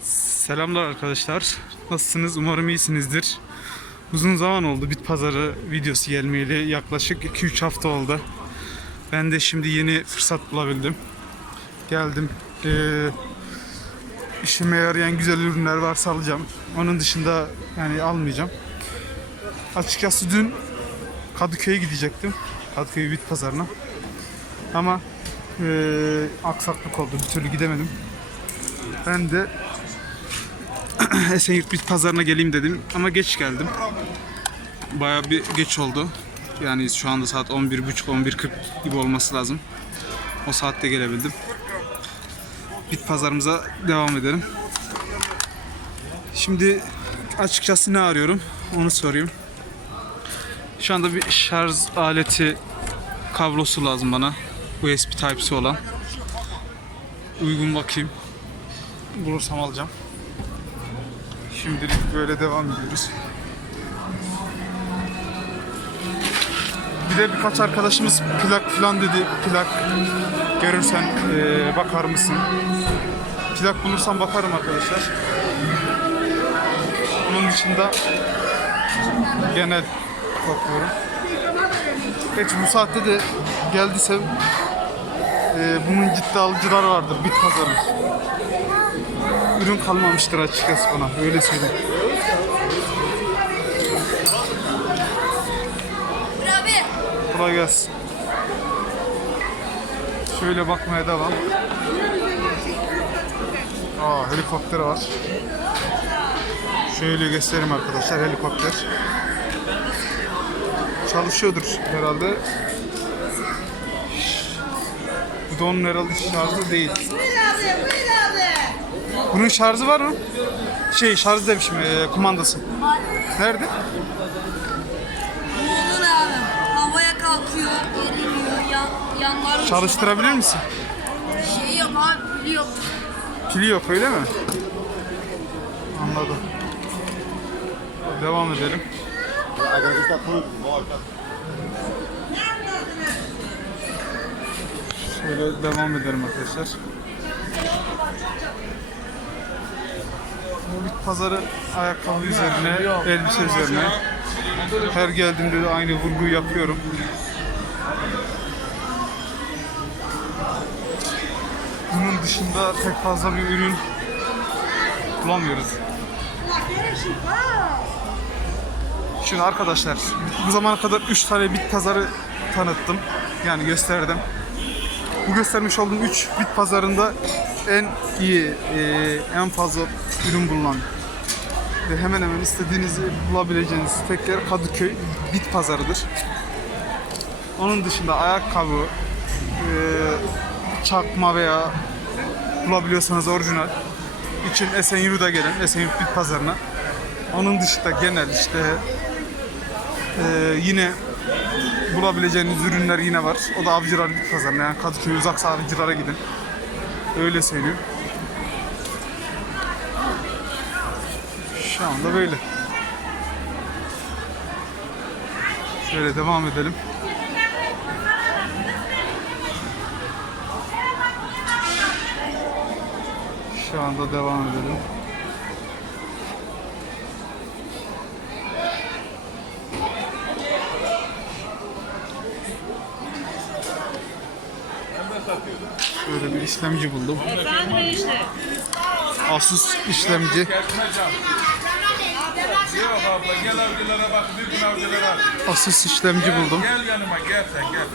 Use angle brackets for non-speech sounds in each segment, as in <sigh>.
Selamlar arkadaşlar. Nasılsınız? Umarım iyisinizdir. Uzun zaman oldu bit pazarı videosu gelmeyeli. Yaklaşık 2-3 hafta oldu. Ben de şimdi yeni fırsat bulabildim. Geldim. Ee, işime yarayan güzel ürünler varsa alacağım. Onun dışında yani almayacağım. Açıkçası dün Kadıköy'e gidecektim. Kadıköy bit pazarına. Ama ee, aksaklık oldu. Bir türlü gidemedim. Ben de <clears throat> Esenyurt Bit Pazarı'na geleyim dedim ama geç geldim. Bayağı bir geç oldu. Yani şu anda saat 11.30-11.40 gibi olması lazım. O saatte gelebildim. Bit pazarımıza devam edelim. Şimdi açıkçası ne arıyorum onu sorayım. Şu anda bir şarj aleti kablosu lazım bana. USB Type-C olan. Uygun bakayım. Bulursam alacağım. Şimdilik böyle devam ediyoruz. Bir de birkaç arkadaşımız plak falan dedi. Plak görürsen eee, bakar mısın? Plak bulursam bakarım arkadaşlar. Onun dışında genel bakıyorum. Geç bu saatte de geldiysem eee, bunun ciddi alıcılar vardır bit pazarı ürün kalmamıştır açıkçası bana. Öyle söyleyeyim. Kolay gelsin. Şöyle bakmaya devam. Aa helikopter var. Şöyle göstereyim arkadaşlar helikopter. Çalışıyordur herhalde. Bu da onun herhalde şarjı değil. Bunun şarjı var mı? Şey şarj demişim e, kumandası. Nerede? Olur abi. Havaya kalkıyor, eriliyor, yan, yanları Çalıştırabilir misin? Pili yok öyle mi? Anladım. Devam edelim. Şöyle devam edelim arkadaşlar. Bu bit pazarı ayakkabı üzerine, elbise üzerine. Her geldiğimde de aynı vurguyu yapıyorum. Dışında pek fazla bir ürün bulamıyoruz. Şimdi arkadaşlar bu zamana kadar 3 tane bit pazarı tanıttım. Yani gösterdim. Bu göstermiş olduğum 3 bit pazarında en iyi, e, en fazla ürün bulunan ve hemen hemen istediğinizi bulabileceğiniz tek yer Kadıköy bit pazarıdır. Onun dışında ayakkabı, e, çakma veya bulabiliyorsanız orijinal için Esenyurt'a gelin, Esenyurt Bit Pazarı'na. Onun dışında genel işte e, yine bulabileceğiniz ürünler yine var. O da Avcılar Bit Pazarı'na yani Kadıköy uzaksa Avcılar'a gidin. Öyle söyleyeyim. Şu anda böyle. Şöyle devam edelim. Şu anda devam edelim. Şöyle bir işlemci buldum. Asus işlemci. Asus işlemci buldum. Gel yanıma gel sen gel.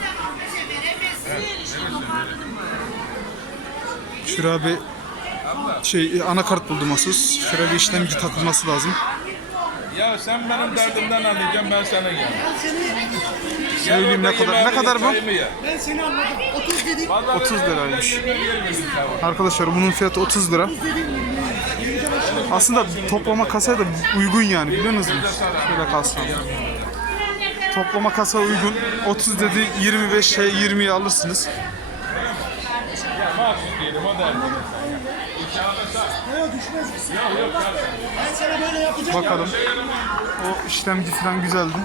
Şuraya bir şey anakart buldum Asus. Şuraya bir işlemci takılması lazım. Ya sen benim derdimden anlayacaksın ben sana gel. Söyleyeyim ne kadar ne kadar bu? 30 30 liraymış. Arkadaşlar bunun fiyatı 30 lira. Aslında toplama kasaya da uygun yani biliyor musunuz? Şöyle kalsın. Toplama kasa uygun. 30 dedi 25 şey 20'ye alırsınız. o derdinde sen ya. İnşallah Yok düşmez. Yok yok sen. Bakalım. O işlemci falan güzeldi.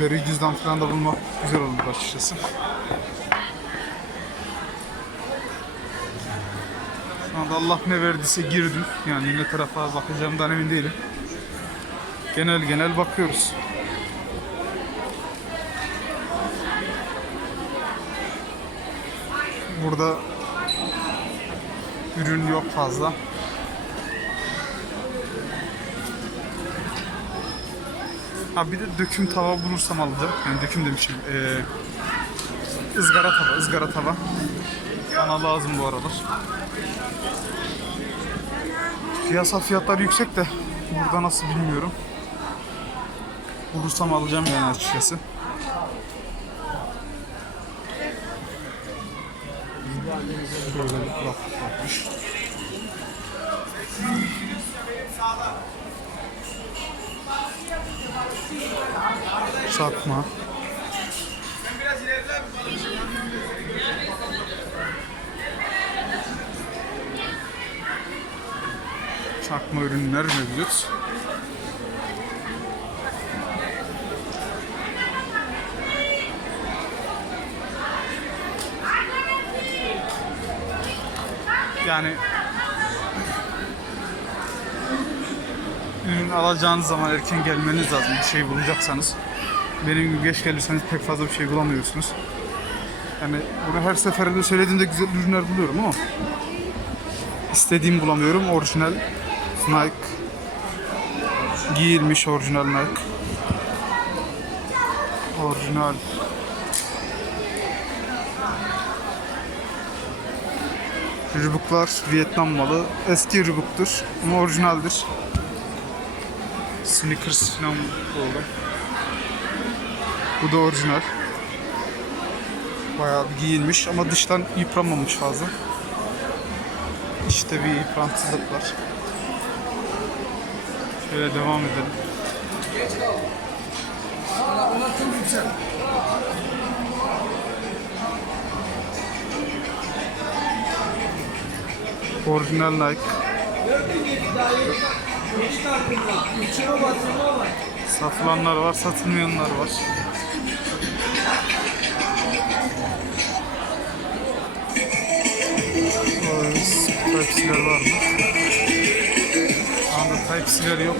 Veri cüzdan falan da bulmak güzel oldu açıkçası. Şu anda Allah ne verdiyse girdim. Yani ne tarafa bakacağımdan emin değilim. Genel genel bakıyoruz. Burada ürün yok fazla. Ha bir de döküm tava bulursam alacağım. Yani döküm demişim. Ee, ızgara tava, ızgara tava. Bana lazım bu aralar. Piyasa fiyatları yüksek de burada nasıl bilmiyorum. Bulursam alacağım yani açıkçası. Şöyle bir kulaklık yapmış. Çakma. Çakma ürünler mevcut. Yani ürün alacağınız zaman erken gelmeniz lazım bir şey bulacaksanız. Benim gibi geç gelirseniz pek fazla bir şey bulamıyorsunuz. Yani bunu her seferinde söylediğimde güzel ürünler buluyorum ama istediğimi bulamıyorum. Orijinal Nike giyilmiş orijinal Nike. Orijinal Reebok'lar Vietnam malı. Eski Reebok'tur ama orijinaldir. Sneakers falan oldu. Bu da orijinal. Bayağı giyilmiş ama dıştan yıpranmamış fazla. İşte bir yıprantısızlık var. Şöyle devam edelim. Orijinal Nike. Satılanlar var, satılmayanlar var. Type-C'ler var mı? Şu anda Type-C'ler yok.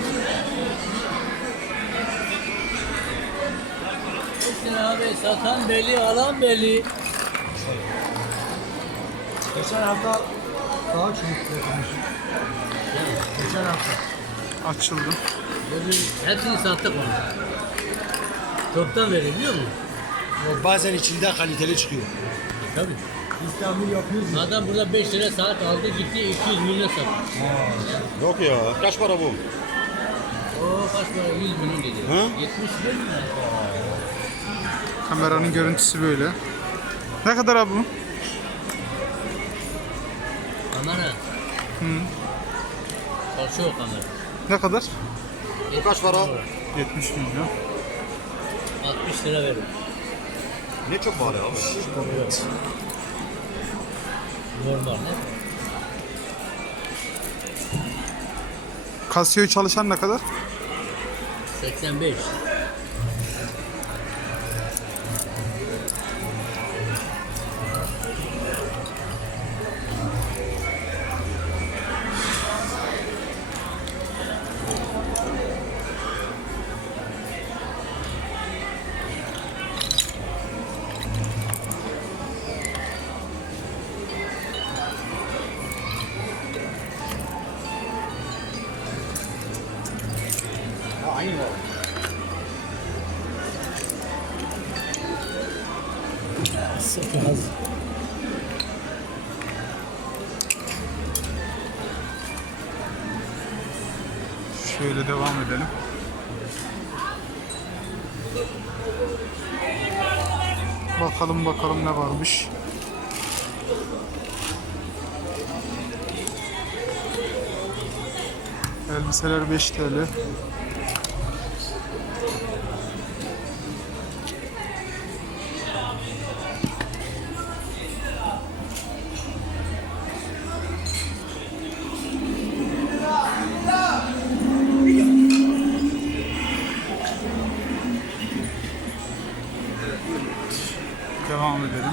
Abi satan belli, alan belli. Geçen hafta daha çok yapmış. Geçen hafta. Açıldı. Hepsini sattık onu. Çoktan veriyor biliyor musun? O bazen içinde kaliteli çıkıyor. Tabii. İstanbul yapıyoruz. Adam burada 5 lira saat aldı gitti 200 milyon sattı. Yok ya. Kaç para bu? O kaç para 100 milyon dedi. Hı? 70 milyon mu? Kameranın görüntüsü böyle. Ne kadar abi bu? Hı. Çalışıyor kamera. Ne kadar? Bu kaç para? 70 milyon. 60 lira veriyor. Ne çok pahalı abi. Normal ne? Casio çalışan ne kadar? 85. Sıfır az. Şöyle devam edelim. Bakalım bakalım ne varmış. Elbiseler 5 TL. Devam edelim.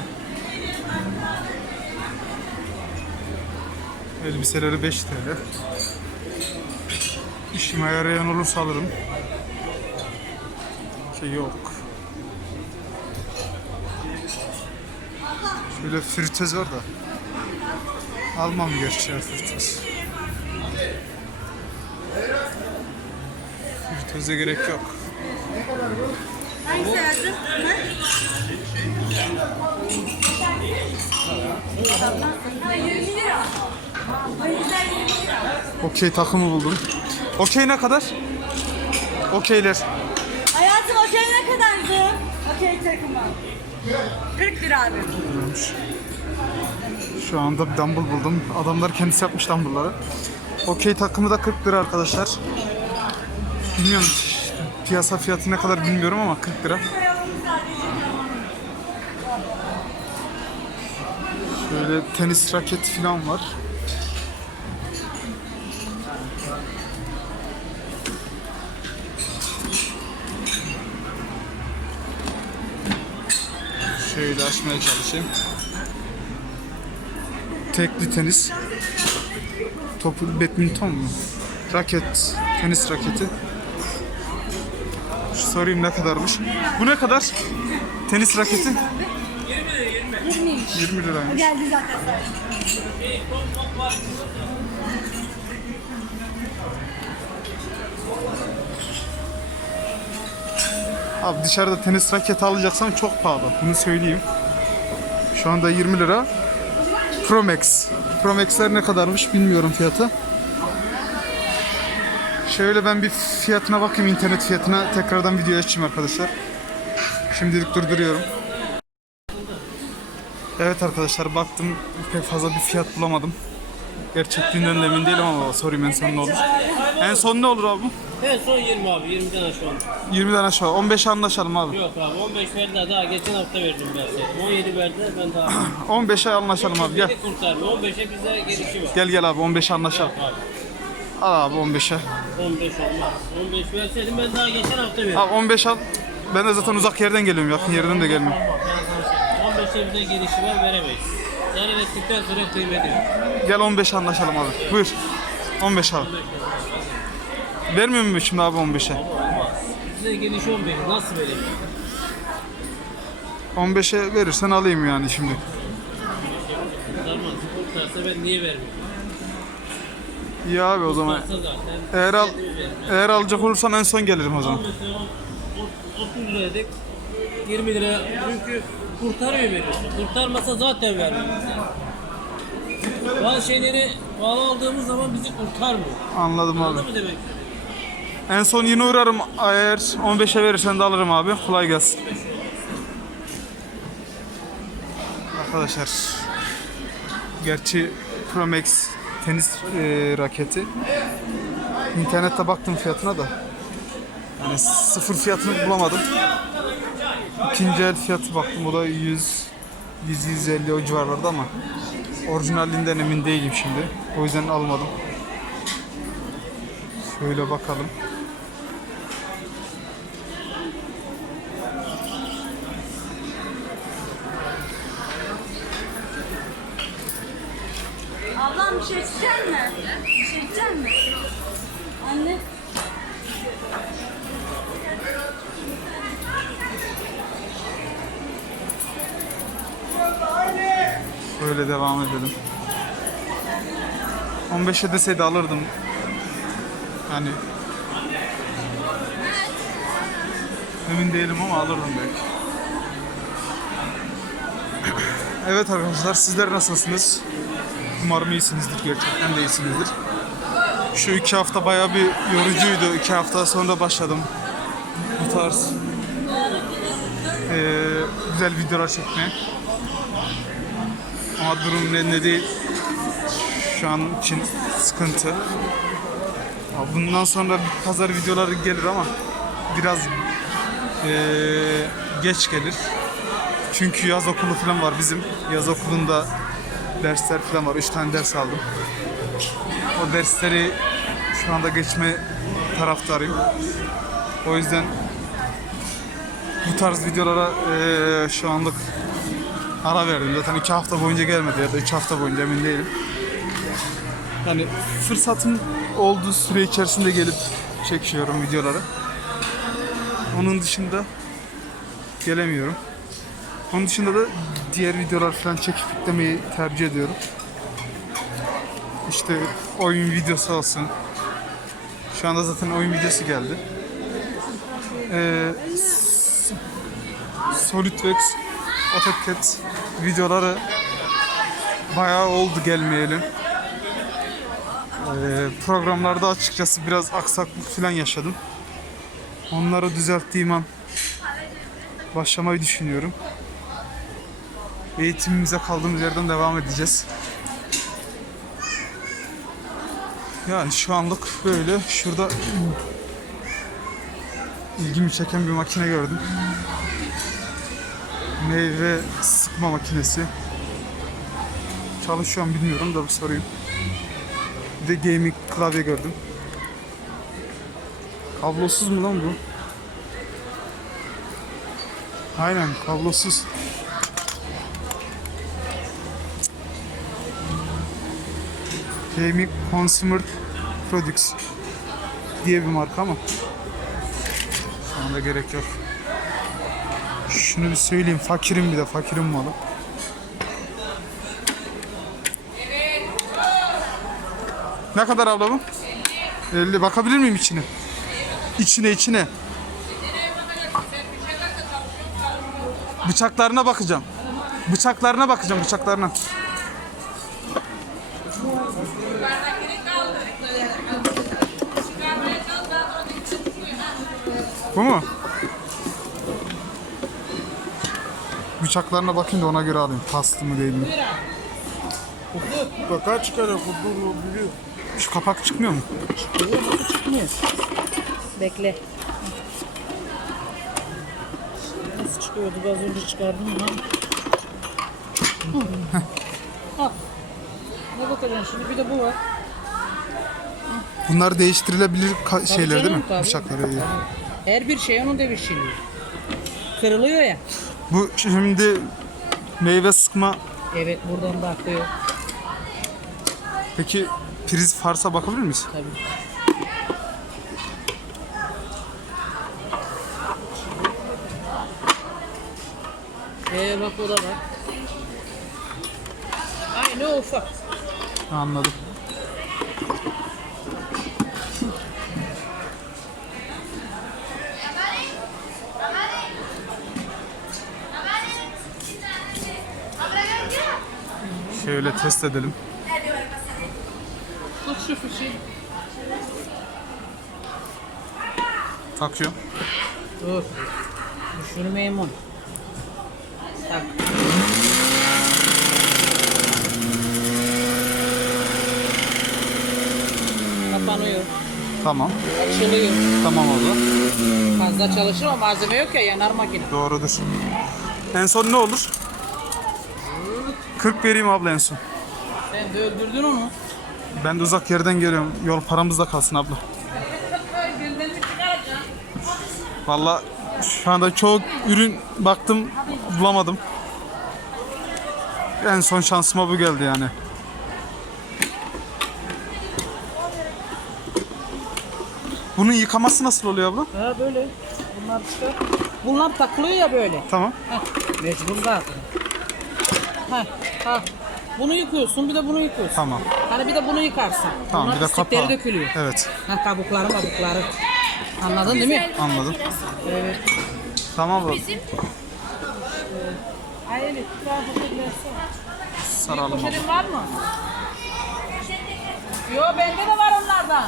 Elbiseleri 5 TL. İşime yarayan olursa alırım. Şey yok. Şöyle fritöz var da. Almam gerçi ya fritöz. Fritöze gerek yok. Hangisi hayatım? Ha 20 lira. O yüzden 20 lira. Okey takımı buldum. Okey ne kadar? Okeyler. Hayatım okey ne kadardı? Okey takımı. 40 lira abi. Şu anda bir dumbbell buldum. Adamlar kendisi yapmış dumbbellları. Okey takımı da 40 lira arkadaşlar. Bilmiyorum piyasa fiyatı ne kadar bilmiyorum ama 40 lira. Şöyle tenis raketi falan var. Şöyle açmaya çalışayım. Tekli tenis. Topu badminton mu? Raket. Tenis raketi. Sorayım ne kadarmış. Bu ne kadar? Tenis raketi? 20 liraymış. Geldi zaten. Abi dışarıda tenis raketi alacaksam çok pahalı. Bunu söyleyeyim. Şu anda 20 lira. Pro Max. Pro Max'ler ne kadarmış bilmiyorum fiyatı. Şöyle ben bir fiyatına bakayım internet fiyatına. Tekrardan video açayım arkadaşlar. Şimdilik durduruyorum. Evet arkadaşlar baktım pek fazla bir fiyat bulamadım. Gerçekliğinden de emin değilim ama sorayım en son ne olur. En son ne olur abi? En son 20 abi 20'den aşağı. 20'den aşağı. 15'e anlaşalım abi. Yok abi 15 verdiler daha geçen hafta verdim ben size. 17 verdiler ben daha. <clears throat> 15'e anlaşalım abi gel. Kurtarma 15'e bize gelişi var. Gel gel abi 15'e anlaşalım. Abi Al abi 15'e. 15 olmaz. 15 verseydim ben daha geçen hafta verdim. Abi 15 al. Ben de zaten uzak yerden geliyorum. Yakın yerden de gelmiyorum. 15'e bize gelişi var veremeyiz. Yani ettikten sonra kıymeti yok. Gel 15 anlaşalım abi. Buyur. 15 al. Vermiyor mu şimdi abi 15'e? Olmaz. Bize gelişi 15 nasıl vereyim? 15'e verirsen alayım yani şimdi. Kurtarmaz. Kurtarsa ben niye vermiyorum? İyi abi o zaman. Eğer al veririm. eğer alacak olursan en son gelirim o zaman. Mesela o- o- 30 lira dedik. 20 lira çünkü kurtarıyor beni. Kurtarmasa zaten vermiyor. Bazı şeyleri bağlı aldığımız zaman bizi kurtarmıyor. Anladım abi. Anladın mı demek? En son yine uğrarım. Eğer 15'e verirsen de alırım abi. Kolay gelsin. Arkadaşlar. Gerçi Pro Max tenis e, raketi. İnternette baktım fiyatına da. Yani sıfır fiyatını bulamadım. İkinci el fiyatı baktım. O da 100 100-150 o civarlarda ama orijinalinden emin değilim şimdi. O yüzden almadım. Şöyle bakalım. Ablam bir şey içecek mi? Bir şey içecek mi? Anne. Böyle devam edelim. 15'e deseydi alırdım. Hani emin değilim ama alırdım belki. <clears throat> Evet arkadaşlar sizler nasılsınız? Umarım iyisinizdir gerçekten de iyisinizdir. Şu iki hafta bayağı bir yorucuydu. İki hafta sonra başladım bu tarz eee, güzel videolar çekmeye. Ama durum ne, ne değil. Şu an için sıkıntı. Bundan sonra pazar videoları gelir ama biraz eee, geç gelir. Çünkü yaz okulu falan var bizim. Yaz okulunda dersler falan var. Üç tane ders aldım. O dersleri şu anda geçme taraftarıyım. O yüzden bu tarz videolara eee, şu anlık ara verdim. Zaten iki hafta boyunca gelmedi ya da üç hafta boyunca emin değilim. Yani fırsatım olduğu süre içerisinde gelip çekiyorum videoları. Onun dışında gelemiyorum. Onun dışında da diğer videolar falan çekip yüklemeyi tercih ediyorum. İşte oyun videosu olsun. Şu anda zaten oyun videosu geldi. Ee, SolidWorks, AutoCAD videoları bayağı oldu gelmeyelim. Ee, programlarda açıkçası biraz aksaklık falan yaşadım. Onları düzelttiğim an başlamayı düşünüyorum. Eğitimimize kaldığımız yerden devam edeceğiz. Yani şu anlık böyle. Şurada ilgimi çeken bir makine gördüm. Meyve sıkma makinesi. Çalışıyor mu bilmiyorum da bir sorayım. De gaming klavye gördüm. Kablosuz mu lan bu? Aynen kablosuz. Gaming Consumer Products diye bir marka ama şu anda gerek yok. Şunu bir söyleyeyim fakirim bir de fakirim malı. Ne kadar abla bu? 50 bakabilir miyim içine? İçine içine. Bıçaklarına bakacağım. Bıçaklarına bakacağım bıçaklarına. Bu mu? Bıçaklarına bakayım da ona göre alayım. Paslı mı değil mi? Bak çıkarıyor bu biliyor. Şu kapak çıkmıyor mu? Bekle. Nasıl çıkıyordu? Az önce çıkardım. Al. Ne bakacaksın şimdi? Bir de bu var. Bunlar değiştirilebilir ka- şeyler değil mi? tabii. Bıçakları. Her bir şey onun değişiliyor. Kırılıyor ya. Bu şimdi meyve sıkma Evet buradan da akıyor. peki priz farsa bakabilir miyiz? Tabii. Ee bak o da var. Aynı ufak. Anladım. Şöyle test edelim. Fişi. Takıyorum. Dur. Düşürmeyeyim onu. Tak. Kapanıyor. Tamam. Açılıyor. Tamam abla. Fazla çalışır ama malzeme yok ya yanar makine. Doğrudur. En son ne olur? 40 vereyim abla en son. Sen de öldürdün onu. Ben de uzak yerden geliyorum. Yol paramız da kalsın abla. Valla şu anda çok ürün baktım bulamadım. En son şansıma bu geldi yani. Bunun yıkaması nasıl oluyor abla? Ha böyle. Bunlar çıkar. Bunlar takılıyor ya böyle. Tamam. Heh, mecbur zaten. Heh, ha. Bunu yıkıyorsun bir de bunu yıkıyorsun. Tamam. Hani bir de bunu yıkarsın. Tamam Bunlar bir de kapağı. dökülüyor. Evet Ha kabukları kabukları. Anladın değil mi? anladım. Evet. Tamam abla. Hayır, Saralım abla. Poşetin var mı? Yo bende de var onlardan.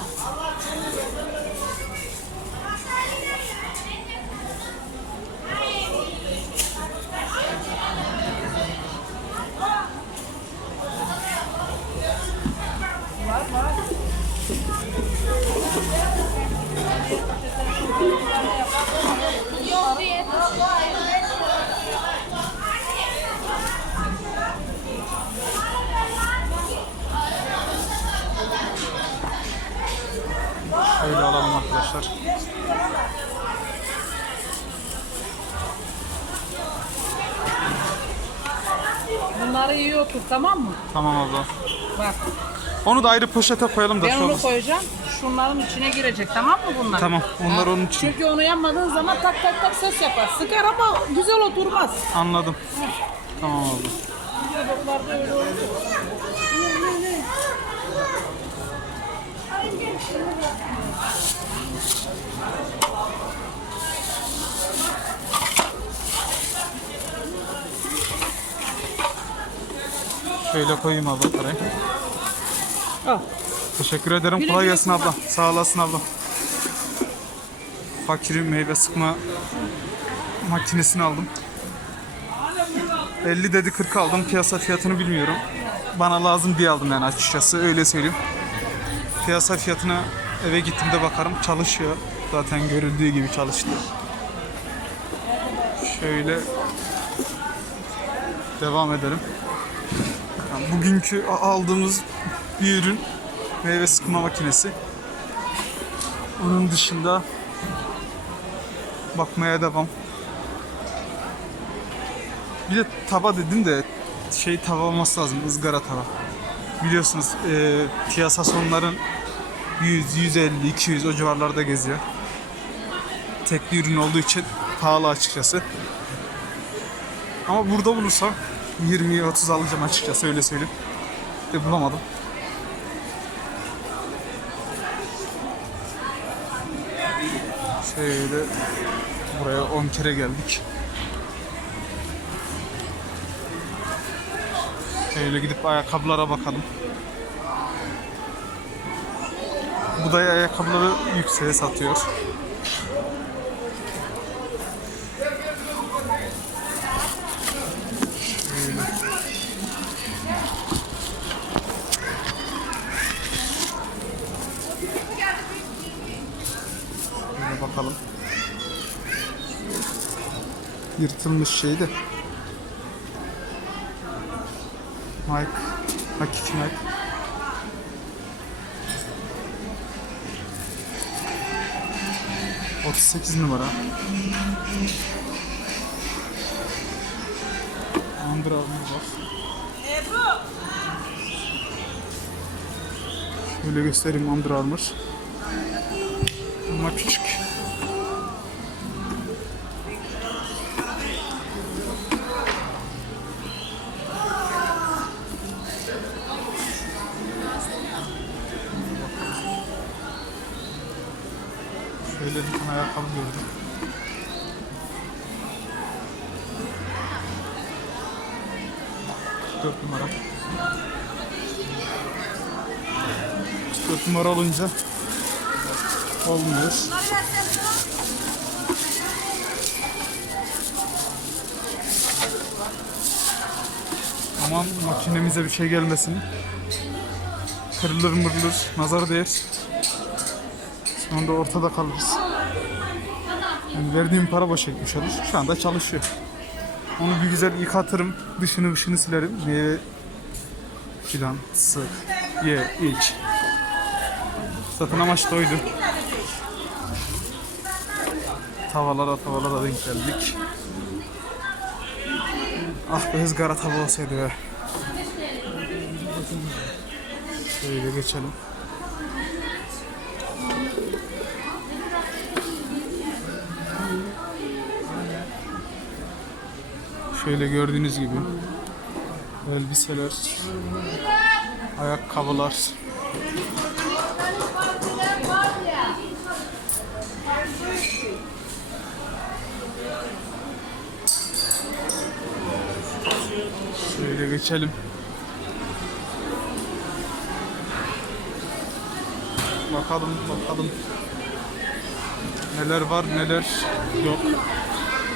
Şöyle alalım arkadaşlar. Onları iyi otur tamam mı? Tamam abla. Bak Onu da ayrı poşete koyalım da ben onu koyacağım. Şunların içine girecek tamam mı bunlar? Tamam, onlar onun için. Çünkü onu yanmadığın zaman tak tak tak ses yapar. Sıkar ama güzel oturmaz. Anladım. Tamam abla. Çocuklarda öyle olur. Şöyle koyayım abla parayı. Al. Teşekkür ederim. Kolay gelsin abla. Sağ olasın abla. Fakirin meyve sıkma makinesini aldım. 50 dedi 40 aldım. Piyasa fiyatını bilmiyorum. Bana lazım diye aldım yani açıkçası. Öyle söyleyeyim. Piyasa fiyatına eve gittiğimde bakarım. Çalışıyor. Zaten görüldüğü gibi çalıştı. Şöyle devam edelim. Yani bugünkü aldığımız bir ürün meyve sıkma makinesi. Onun dışında bakmaya devam. Bir de tava dedim de şey tava olması lazım ızgara tava. Biliyorsunuz e, piyasa sonların 100, 150, 200 o civarlarda geziyor. Tekli ürün olduğu için pahalı açıkçası. Ama burada bulursam 20-30 alacağım açıkçası öyle söyleyeyim. De bulamadım. Şöyle buraya 10 kere geldik. Şöyle gidip ayakkabılara bakalım. Bu da ayakkabıları yükseğe satıyor. Şöyle bakalım. Yırtılmış şey de. Mike. Hakiki Mike. Otuz sekiz numara. Armour var. Şöyle göstereyim Under Armour. Ama küçük. Numara olunca olmuyor. Aman makinemize bir şey gelmesin. Kırılır mırılır, nazar değer. Sonra ortada kalırız. Yani verdiğim para boşa gitmiş olur. Şu anda çalışıyor. Onu bir güzel yıkatırım. Dışını dışını silerim. Meyve filan sık. Ye, iç. Zaten amaç da oydu. Tavalara tavalara denk geldik. Ah be ızgara tava olsaydı be. Şöyle geçelim. Şöyle gördüğünüz gibi elbiseler, ayakkabılar, Şöyle geçelim. Bakalım bakalım. Neler var neler yok.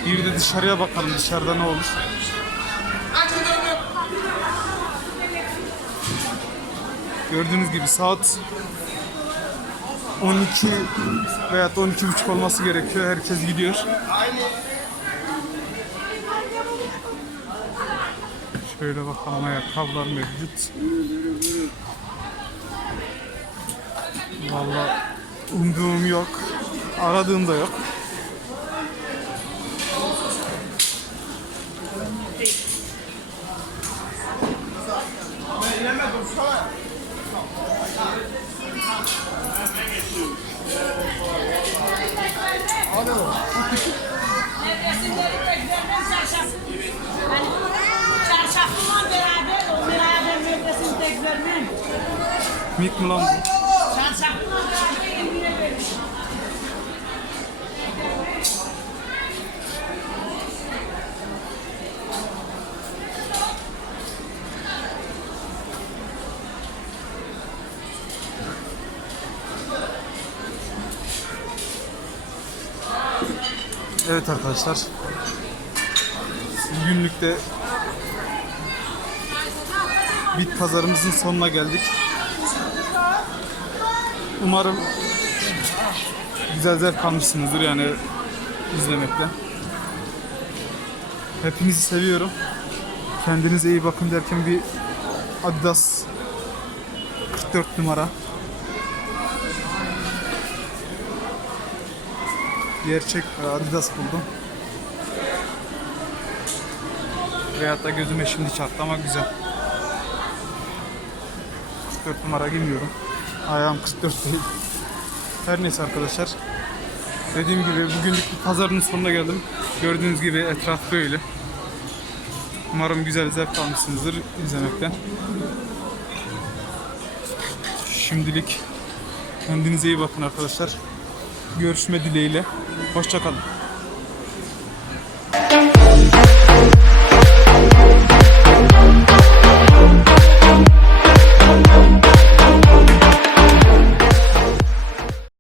Bir de dışarıya bakalım dışarıda ne olur. Gördüğünüz gibi saat 12 veya 12 buçuk olması gerekiyor. Herkes gidiyor. Şöyle bakalım ayakkabılar mevcut. Vallahi umduğum yok. Aradığım da yok. Mik mi lan bu? Evet arkadaşlar. Günlükte bit pazarımızın sonuna geldik. Umarım güzel zevk almışsınızdır yani izlemekten. Hepinizi seviyorum. Kendinize iyi bakın derken bir Adidas 44 numara. Gerçek Adidas buldum. Veyahut da gözüme şimdi çarptı ama güzel. 44 numara giymiyorum. Ayağım 44 değil. Her neyse arkadaşlar. Dediğim gibi bugünlük bir pazarın sonuna geldim. Gördüğünüz gibi etraf böyle. Umarım güzel zevk almışsınızdır izlemekten. Şimdilik kendinize iyi bakın arkadaşlar. Görüşme dileğiyle. Hoşçakalın.